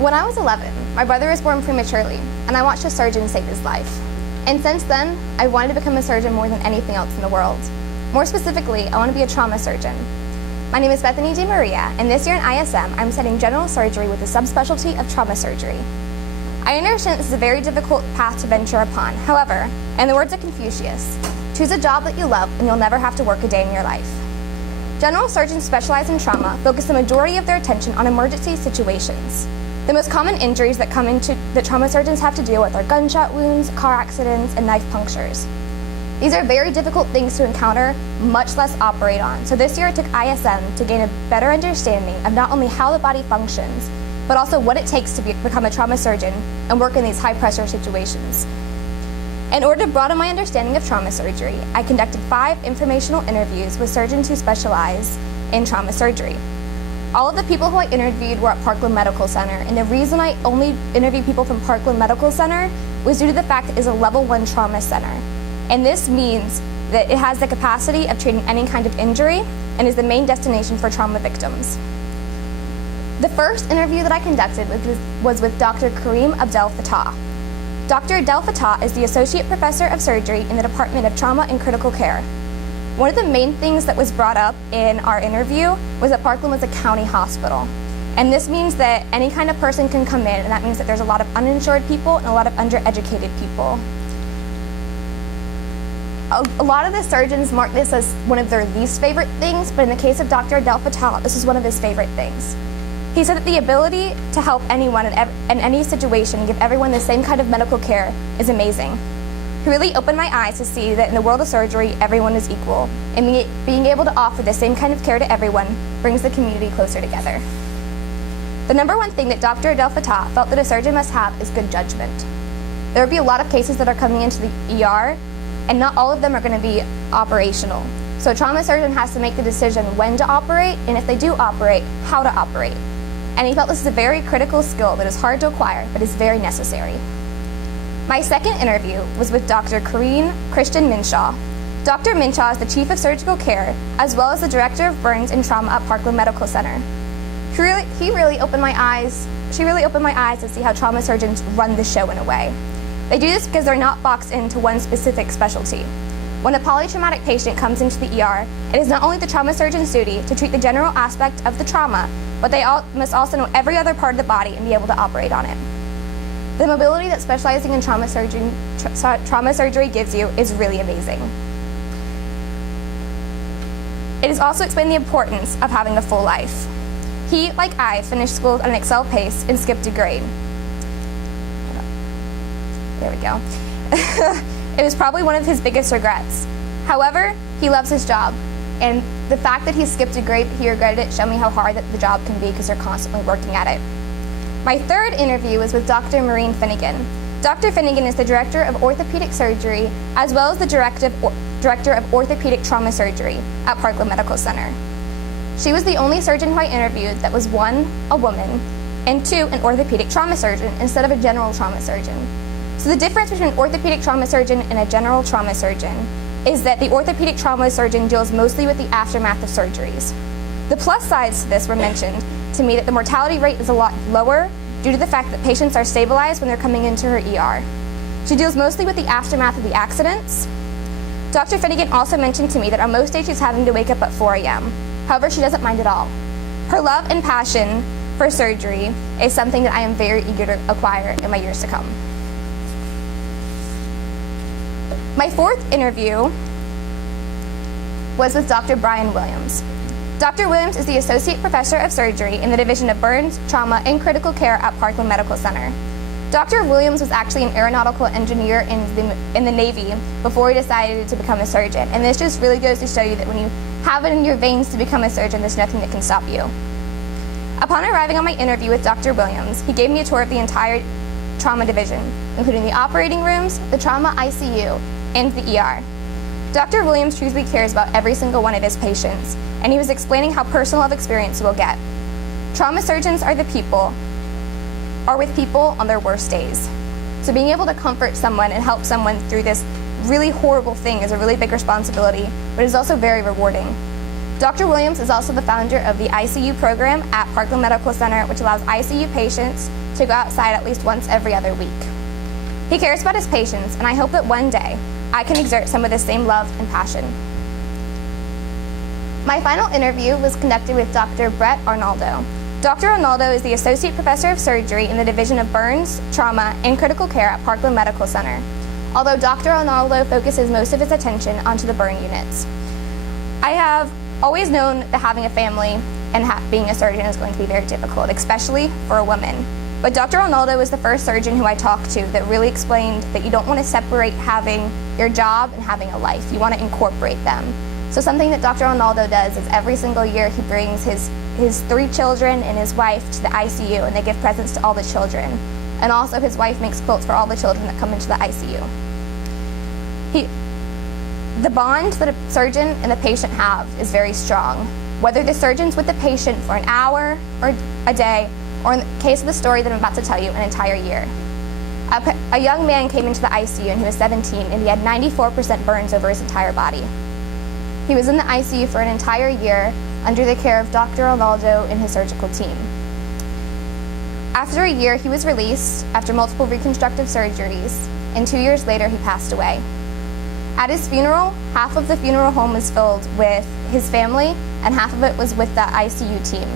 When I was 11, my brother was born prematurely, and I watched a surgeon save his life. And since then, I wanted to become a surgeon more than anything else in the world. More specifically, I want to be a trauma surgeon. My name is Bethany and this year in ISM, I'm studying general surgery with a subspecialty of trauma surgery. I understand this is a very difficult path to venture upon. However, in the words of Confucius, choose a job that you love and you'll never have to work a day in your life. General surgeons specialize in trauma focus the majority of their attention on emergency situations. The most common injuries that trauma surgeons have to deal with are gunshot wounds, car accidents, and knife punctures. These are very difficult things to encounter, much less operate on. So this year I took ISM to gain a better understanding of not only how the body functions, but also what it takes to become a trauma surgeon and work in these high-pressure situations. In order to broaden my understanding of trauma surgery, I conducted 5 informational interviews with surgeons who specialize in trauma surgery. All of the people who I interviewed were at Parkland Medical Center, and the reason I only interviewed people from Parkland Medical Center was due to the fact that it is a level 1 trauma center. And this means that it has the capacity of treating any kind of injury and is the main destination for trauma victims. The first interview that I conducted was with Dr. Kareem Abdel Fattah. Dr. Abdel Fattah is the Associate Professor of Surgery in the Department of Trauma and Critical Care. One of the main things that was brought up in our interview was that Parkland was a county hospital. And this means that any kind of person can come in, and that means that there's a lot of uninsured people and a lot of undereducated people. A lot of the surgeons mark this as one of their least favorite things, but in the case of Dr. Abdel Fattah, this is one of his favorite things. He said that the ability to help anyone in any situation, give everyone the same kind of medical care, is amazing. He really opened my eyes to see that in the world of surgery, everyone is equal, and being able to offer the same kind of care to everyone brings the community closer together. The number one thing that Dr. Abdel Fattah felt that a surgeon must have is good judgment. There will be a lot of cases that are coming into the ER, and not all of them are going to be operational. So a trauma surgeon has to make the decision when to operate, and if they do operate, how to operate. And he felt this is a very critical skill that is hard to acquire, but is very necessary. My second interview was with Dr. Christian Minshaw. Dr. Minshaw is the Chief of Surgical Care, as well as the Director of Burns and Trauma at Parkland Medical Center. She really opened my eyes to see how trauma surgeons run the show in a way. They do this because they're not boxed into one specific specialty. When a polytraumatic patient comes into the ER, it is not only the trauma surgeon's duty to treat the general aspect of the trauma, but they must also know every other part of the body and be able to operate on it. The mobility that specializing in trauma surgery gives you is really amazing. It has also explained the importance of having a full life. He, like I, finished school at an Excel pace and skipped a grade. There we go. It was probably one of his biggest regrets. However, he loves his job, and the fact that he skipped a grade that he regretted it showed me how hard that the job can be because they're constantly working at it. My third interview was with Dr. Maureen Finnegan. Dr. Finnegan is the Director of Orthopedic Surgery, as well as the Director of Orthopedic Trauma Surgery at Parkland Medical Center. She was the only surgeon who I interviewed that was 1, a woman, and 2, an orthopedic trauma surgeon instead of a general trauma surgeon. So the difference between an orthopedic trauma surgeon and a general trauma surgeon is that the orthopedic trauma surgeon deals mostly with the aftermath of surgeries. The plus sides to this were mentioned to me that the mortality rate is a lot lower due to the fact that patients are stabilized when they're coming into her ER. She deals mostly with the aftermath of the accidents. Dr. Finnegan also mentioned to me that on most days she's having to wake up at 4 a.m. However, she doesn't mind at all. Her love and passion for surgery is something that I am very eager to acquire in my years to come. My fourth interview was with Dr. Brian Williams. Dr. Williams is the Associate Professor of Surgery in the Division of Burns, Trauma, and Critical Care at Parkland Medical Center. Dr. Williams was actually an aeronautical engineer in the Navy before he decided to become a surgeon, and this just really goes to show you that when you have it in your veins to become a surgeon, there's nothing that can stop you. Upon arriving on my interview with Dr. Williams, he gave me a tour of the entire trauma division, including the operating rooms, the trauma ICU, and the ER. Dr. Williams truly cares about every single one of his patients, and he was explaining how personal of experience we'll get. Trauma surgeons are with people on their worst days. So being able to comfort someone and help someone through this really horrible thing is a really big responsibility, but it's also very rewarding. Dr. Williams is also the founder of the ICU program at Parkland Medical Center, which allows ICU patients to go outside at least once every other week. He cares about his patients, and I hope that one day I can exert some of the same love and passion. My final interview was conducted with Dr. Brett Arnaldo. Dr. Arnaldo is the Associate Professor of Surgery in the Division of Burns, Trauma, and Critical Care at Parkland Medical Center, although Dr. Arnaldo focuses most of his attention onto the burn units. I have always known that having a family and being a surgeon is going to be very difficult, especially for a woman. But Dr. Arnaldo was the first surgeon who I talked to that really explained that you don't want to separate having your job and having a life. You want to incorporate them. So something that Dr. Arnaldo does is every single year he brings his 3 children and his wife to the ICU, and they give presents to all the children. And also his wife makes quilts for all the children that come into the ICU. The bond that a surgeon and the patient have is very strong. Whether the surgeon's with the patient for an hour or a day, or in the case of the story that I'm about to tell you, an entire year. A young man came into the ICU and he was 17 and he had 94% burns over his entire body. He was in the ICU for an entire year under the care of Dr. Arnaldo and his surgical team. After a year, he was released after multiple reconstructive surgeries, and 2 years later, he passed away. At his funeral, half of the funeral home was filled with his family, and half of it was with the ICU team.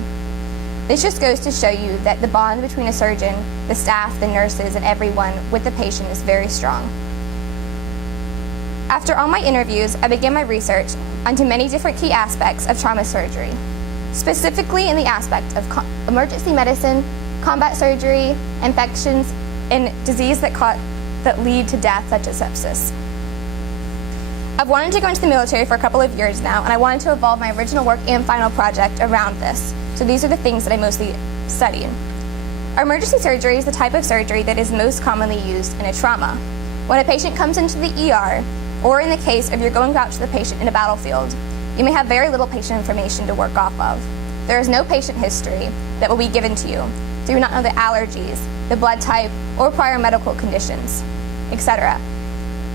This just goes to show you that the bond between a surgeon, the staff, the nurses, and everyone with the patient is very strong. After all my interviews, I began my research onto many different key aspects of trauma surgery, specifically in the aspect of emergency medicine, combat surgery, infections, and disease that lead to death, such as sepsis. I've wanted to go into the military for a couple of years now, and I wanted to evolve my original work and final project around this. So these are the things that I mostly studied. Emergency surgery is the type of surgery that is most commonly used in a trauma. When a patient comes into the ER, or in the case of you're going out to the patient in a battlefield, you may have very little patient information to work off of. There is no patient history that will be given to you, so you do not know the allergies, the blood type, or prior medical conditions, etc.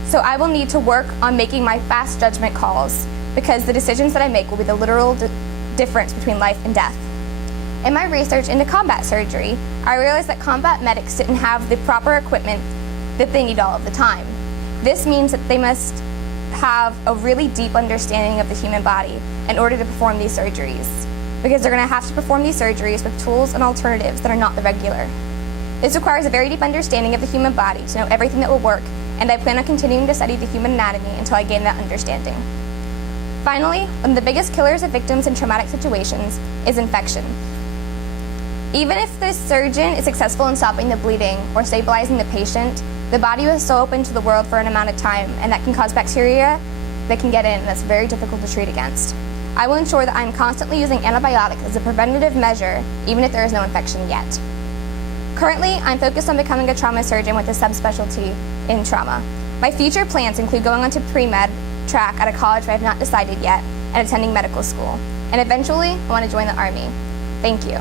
So I will need to work on making my fast judgment calls, because the decisions that I make will be the literal difference between life and death. In my research into combat surgery, I realized that combat medics didn't have the proper equipment that they need all of the time. This means that they must have a really deep understanding of the human body in order to perform these surgeries, because they're going to have to perform these surgeries with tools and alternatives that are not the regular. This requires a very deep understanding of the human body to know everything that will work, and I plan on continuing to study the human anatomy until I gain that understanding. Finally, one of the biggest killers of victims in traumatic situations is infection. Even if the surgeon is successful in stopping the bleeding or stabilizing the patient, the body was so open to the world for an amount of time, and that can cause bacteria that can get in, and that's very difficult to treat against. I will ensure that I'm constantly using antibiotics as a preventative measure, even if there is no infection yet. Currently, I'm focused on becoming a trauma surgeon with a subspecialty in trauma. My future plans include going on to pre-med track at a college where I have not decided yet, and attending medical school. And eventually, I want to join the Army. Thank you.